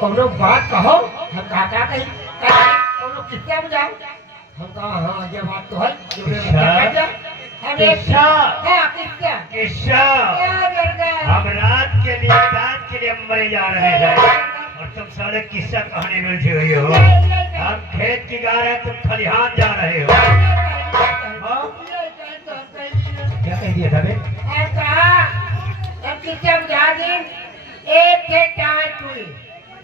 कोनो बात कहो हम काका कहीं कोनो किस्सा में जाओ हम कहा हाँ ये बात तो है हम एक किस्सा किस्सा हम रात के लिए मरे जा रहे हैं और तुम सारे किस्सा कहानी में उलझे हुए हो। हम खेत की गा रहे हैं, तुम खलिहान जा रहे हो। क्या कह दिया था बे? किस्सा बुझा दी। एक थे टाँच हुई,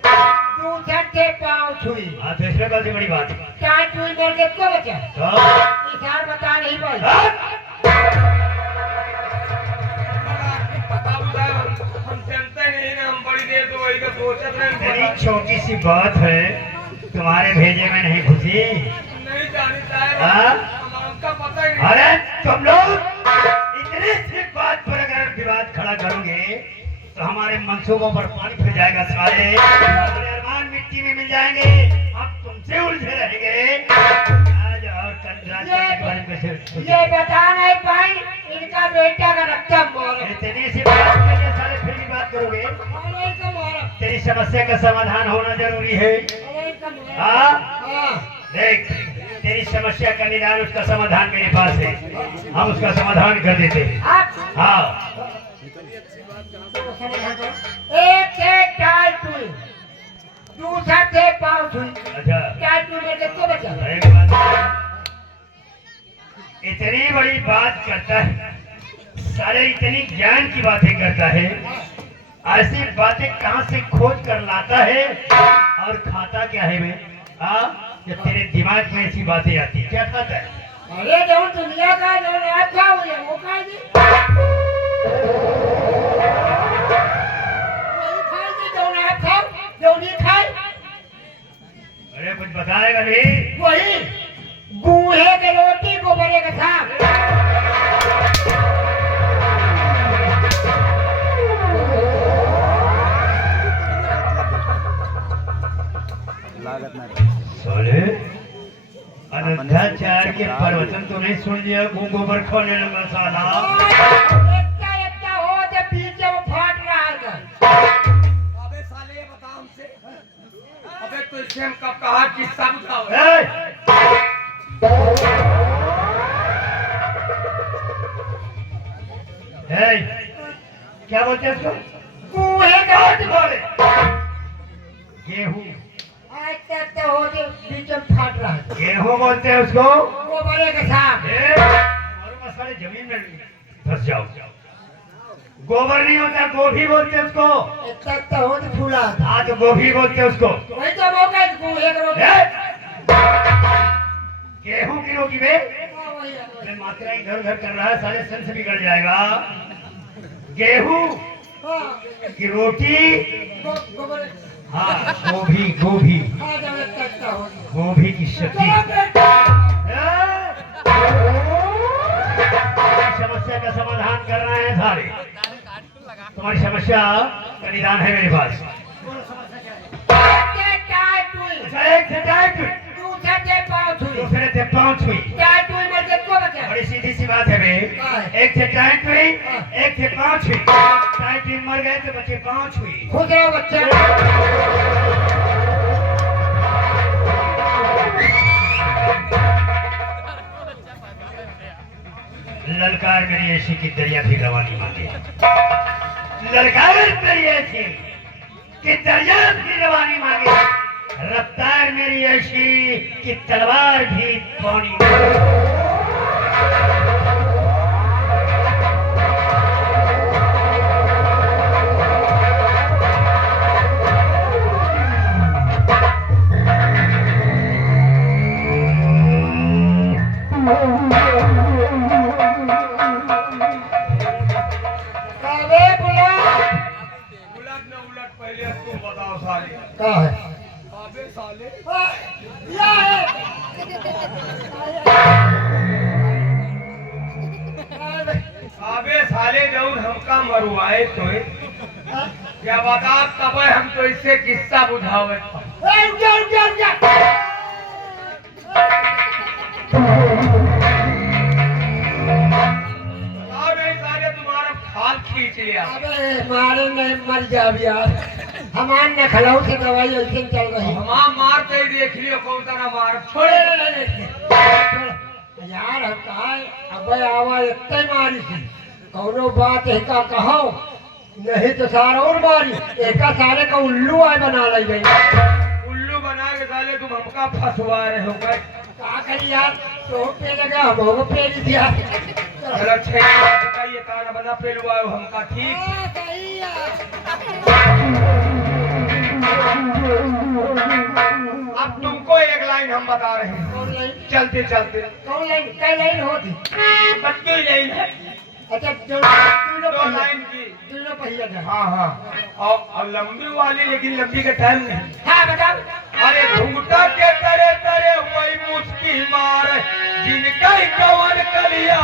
दूसरा थे पाँव छुई। हाँ तो इसमें कौन सी बड़ी बात? टाँच हुई मर के क्यों बचा? इशार बता नहीं पाई। तेरी छोटी सी बात है, तुम्हारे भेजे में नहीं घुसी। नहीं जानता है, पता ही नहीं। अरे तुम लोग इतनी सी बात पर अगर विवाद खड़ा करोगे तो हमारे मंसूबों पर पानी फिर जाएगा। सारे अरमान मिट्टी में मिल जाएंगे। अब तुमसे उलझे रहेंगे। आज और कल ये बता नहीं पाई इनका बेटा का रक्षा मोर। इतनी सी बात के लिए सारे फिर भी बात करोगे। तेरी समस्या का समाधान होना जरूरी है। देख, तेरी समस्या का निदान, उसका समाधान मेरे पास है। हम उसका समाधान कर देते हैं। हाँ, एक थे टाँच हुई, दूसरा थे पाँव छुई। अच्छा, टाँच हुई में किसको बचा? इतनी बड़ी बात करता है, सारे इतनी ज्ञान की बातें करता है। ऐसी बातें कहाँ से खोज कर लाता है और खाता क्या है मैं? जब तेरे दिमाग में ऐसी बातें आती, क्या खाता है? अरे जो दुनिया का जो अच्छा हो है वो खाएगी, वही खाएगी जो ना खाओ, जो नहीं खाए। अरे कुछ बताएगा नहीं? वही गूहे के रोटी गोबरे का साग। सोले अनंताचार्य के प्रवचन तो नहीं सुन लिया? गोबर खोने लगा साला। एकता हो जब पीछे वो फाट रहा है। अबे साले ये बता हमसे, अबे तो इससे हम कब कहा किस्सा बताओ। क्या बोलते हैं उसको? गूहे का रोटी बोले गेहूं। एकता हो जब पीछे फाट रहा है। गेहूं बोलते हैं उसको। गोबरे का साग। और सारे जमीन में धस जाओ। गोबर नहीं होता, गोभी बोलते हैं उसको। एकता हो तो फूला। हाँ तो गोभी बोलते हैं उसको। वही तो वो का गूहे का रोटी। गेहूं की रोटी में मात्रा इधर उधर कर रहा है, सारे सन से बिगड़ जाएगा। गेहूं की रोटी। हाँ, गोभी गोभी गोभी की सब्जी। समस्या का समाधान कर रहे हैं सारे। तुम्हारी समस्या का निदान है मेरे पास। एक थे टाइट हुई, दूसरे थे पाँच हुई। बड़ी सीधी सी बात है बे। एक थे टाइट हुई, एक थे पाँच हुई। टाइट हुई मर गए तो बच्चे पाँच हुई। खुद रहो बच्चा। ललकार मेरी ऐसी की दरिया भी रवानी मांगे। ललकार मेरी ऐसी कि दरिया भी रवानी मांगे। रफ्तार मेरी ऐसी कि तलवार भी पानी मांगे। क्या है? अबे साले या है। अबे साले जब हमका मरुआए तो क्या बता तब हम तो इससे किस्सा बुझावे। रुक जा रुक जा रुक जा। अबे साले तुम्हारा खाल खींच लिया। अबे मारे नहीं मर जा यार। हमार न खलाऊ से दवाई ऐसे चल रही हम मार के ही देख लियो कौन तना मार छोड़े यार हम कहा अब आवा इतने मारी थी कौनो बात है का कहो नहीं तो सारा और मारी एका सारे का उल्लू आए बना लाई गई उल्लू बना के साले तुम हमका फंसवा रहे हो गए का करी यार तो पे लगा हम पे दिया चलो बताइए कान बना पेलवा हमका ठीक अब तुमको एक लाइन हम बता रहे हैं कौन लाइन चलते चलते कौन लाइन कई लाइन होती बत्ती लाइन है अच्छा जो दो लाइन की तीनों पहिया था हाँ हाँ और लंबी वाली लेकिन लंबी का टाइम नहीं हाँ बताओ अरे घूंघटा के तरे तरे वही मुस्की मार जिनका कवन कलिया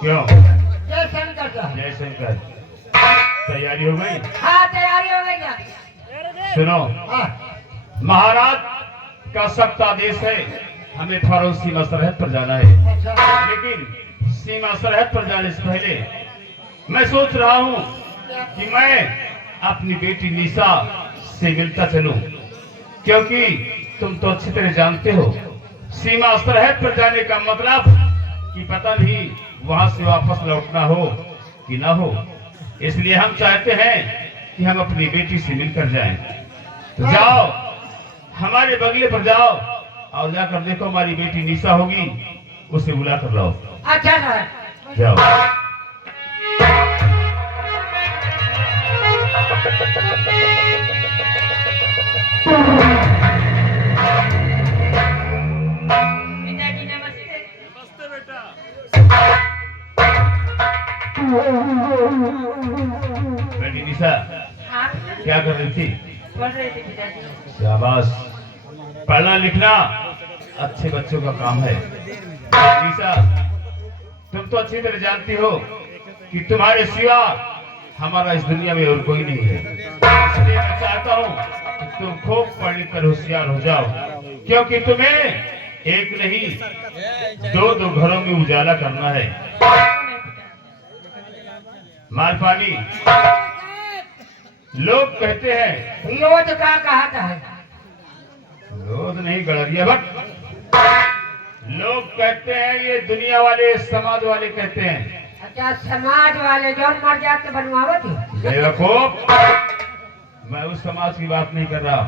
क्यों जय शंकर साहब जय शंकर तैयारी हो गई हाँ तैयारी हो गई क्या सुनो हाँ महाराज का सख्त आदेश है हमें फौरन सीमा सरहद पर जाना है अच्छा लेकिन सीमा सरहद पर जाने से पहले मैं सोच रहा हूँ कि मैं अपनी बेटी निशा से मिलता चलूं क्योंकि तुम तो अच्छी तरह जानते हो सीमा सरहद पर जाने का मतलब कि पता नहीं वहां से वापस लौटना हो कि ना हो इसलिए हम चाहते हैं कि हम अपनी बेटी से मिलकर जाएं तो जाओ हमारे बगले पर जाओ और जाकर देखो हमारी बेटी निशा होगी उसे बुला कर लाओ अच्छा सर जाओ पिताजी नमस्ते। नमस्ते बेटा बेटी निशा हाँ क्या कर रही थी पढ़ रहे थे पिताजी। शाबाश पढ़ना लिखना अच्छे बच्चों का काम है निशा तुम तो अच्छी तरह जानती हो कि तुम्हारे सिवा हमारा इस दुनिया में और कोई नहीं है इसलिए मैं चाहता हूँ कि तुम खूब पढ़ लिख कर होशियार हो जाओ क्योंकि तुम्हें एक नहीं दो दो घरों में उजाला करना है मालपानी लोग कहते हैं लोद का कहता है लोग नहीं गड़रिया बट लोग कहते हैं ये दुनिया वाले समाज वाले कहते हैं अच्छा समाज वाले जो मर जाते बनवावत है बेवकूफ मैं उस समाज की बात नहीं कर रहा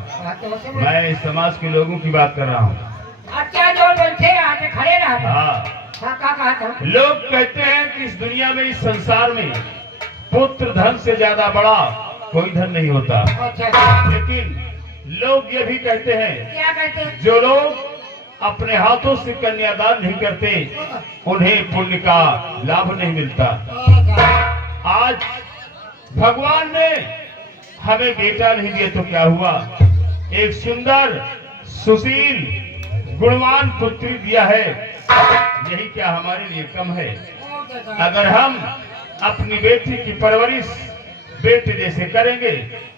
मैं इस समाज के लोगों की बात कर रहा हूँ अच्छा जो बैठे आके खड़े रहते हाँ हाँ का कहता लोग कहते हैं कि इस दुनिया में इस संसार में पुत्र धन से ज्यादा बड़ा कोई धन नहीं होता अच्छा लेकिन लोग ये भी कहते हैं क्या कहते हैं जो लोग अपने हाथों से कन्यादान नहीं करते उन्हें पुण्य का लाभ नहीं मिलता आज भगवान ने हमें बेटा नहीं दिया तो क्या हुआ एक सुंदर सुशील गुणवान पुत्री दिया है यही क्या हमारे लिए कम है अगर हम अपनी बेटी की परवरिश बेटे जैसे करेंगे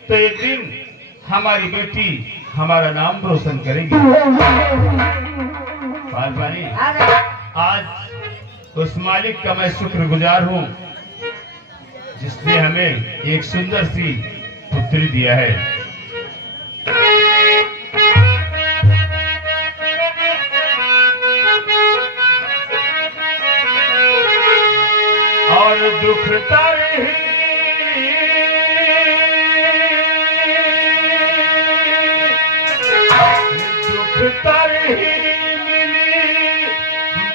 तो एक दिन हमारी बेटी हमारा नाम रोशन करेगी पानी आज उस मालिक का मैं शुक्रगुजार हूँ जिसने हमें एक सुंदर सी पुत्री दिया है और दुख तारे दुख कर ही मिली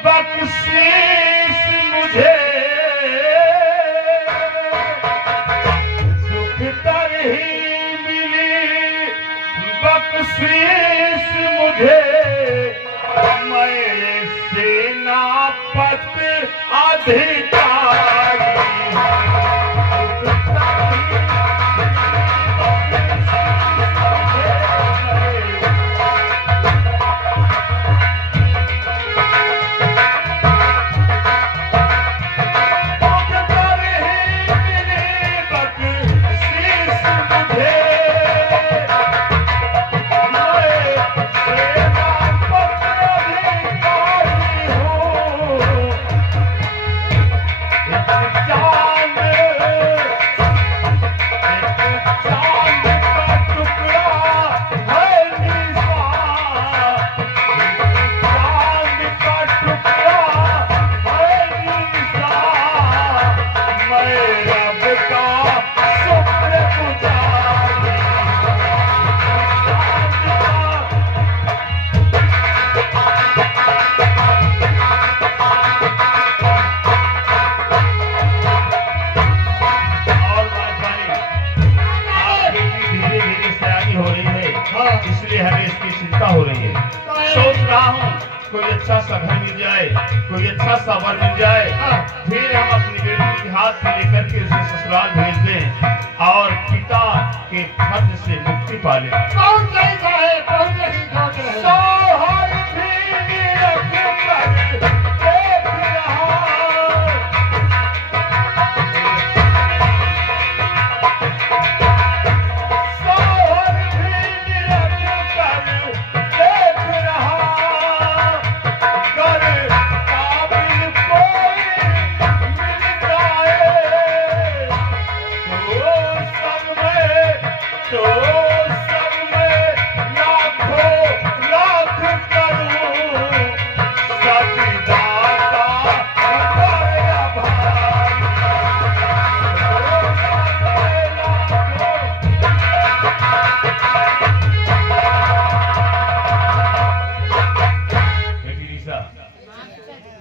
बख्शीश मुझे, दुख कर ही मिली बख्शीश मुझे, मेरे सेनापति अधिकारी हो रही है। सोच रहा हूँ कोई अच्छा सा घर मिल जाए, कोई अच्छा सा वर मिल जाए, फिर हम अपनी बेटी के हाथ में लेकर के उसे ससुराल भेज दें और पिता के फर्ज से मुक्ति पा लें। बहुत सही साहब, बहुत सही सोच रहे हैं।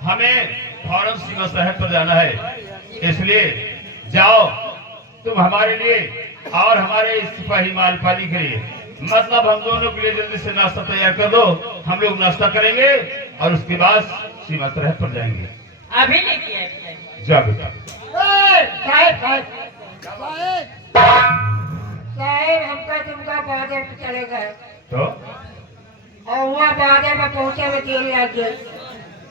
हमें फौरन सीमा शहर पर जाना है, इसलिए जाओ तुम हमारे लिए और हमारे इस सिपाही मालपानी के लिए, मतलब हम दोनों के लिए जल्दी से नाश्ता तैयार कर दो। हम लोग नाश्ता करेंगे और उसके बाद सीमा शहर पर जाएंगे। अभी नहीं किया। जा बेटा। साहब हमका तुमका बादल पे चले गए तो और वहाँ बादल में पहुँचे में देर लग गई।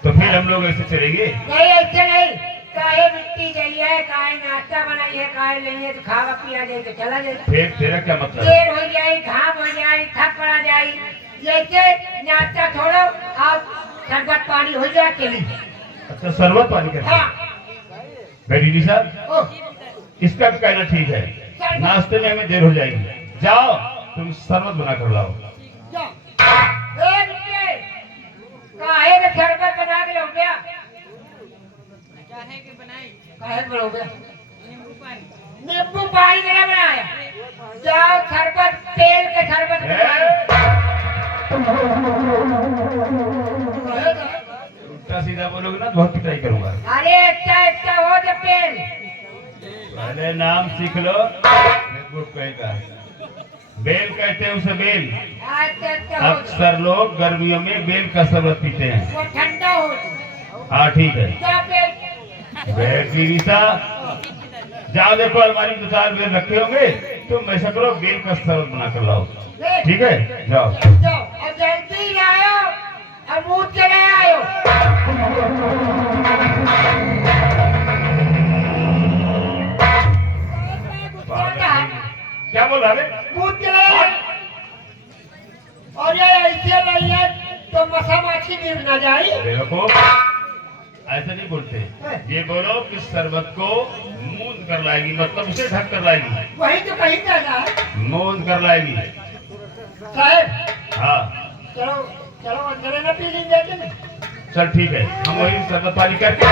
तो फिर हम लोग ऐसे चलेंगे? नहीं ऐसे नहीं, काहे मिट्टी चाहिए, काहे नाश्ता बनाइए, काहे लेंगे तो खावा पिया जाए तो चला जाए। फिर तेरा क्या मतलब? देर हो जाए, घाम हो जाए, थक पड़ा जाए, जैसे नाश्ता छोड़ो आप शरबत पानी हो जाए चली। अच्छा शरबत पानी कर। हाँ बेटी साहब इसका भी कहना ठीक है, नाश्ते में हमें देर हो जाएगी। जाओ तुम शरबत बना कर लाओ। काहे में शरबत बना के लो गया? काहे के बनाई? काहे में लो गया? नींबू पानी। नींबू पानी मेरा बनाया। जाओ शरबत, तेल के शरबत उल्टा सीधा बोलोगे ना तो बहुत पिटाई करूंगा। अरे अच्छा हो तो तेल। पहले नाम सीख लो। कहेगा बेल कहते हैं उसे बेल। अच्छा अक्सर लोग गर्मियों में बेल का शरबत पीते हैं। वो ठंडा हो। हाँ ठीक है। क्या बेल? बेटी रीसा जाओ देखो अलमारी में 2-4 बेल रखे होंगे, तुम ऐसा करो बेल का शरबत बना कर लाओ। ठीक है जाओ। जाओ और जल्दी आयो और मुँह चले आयो। क्या बोल रहा है? मुँह चले आयो। और ये ऐसे नहीं है तो मसा माछी गिर न जाए। देखो ऐसा नहीं बोलते, ये बोलो कि शरबत को मूंद कर लाएगी, मतलब उसे ढक कर लाएगी। वही तो कहीं कहना है। मूंद कर लाएगी। साहब हाँ चलो चलो अंदर न पी लेंगे। चल ठीक है, हम वही शरबत पानी करके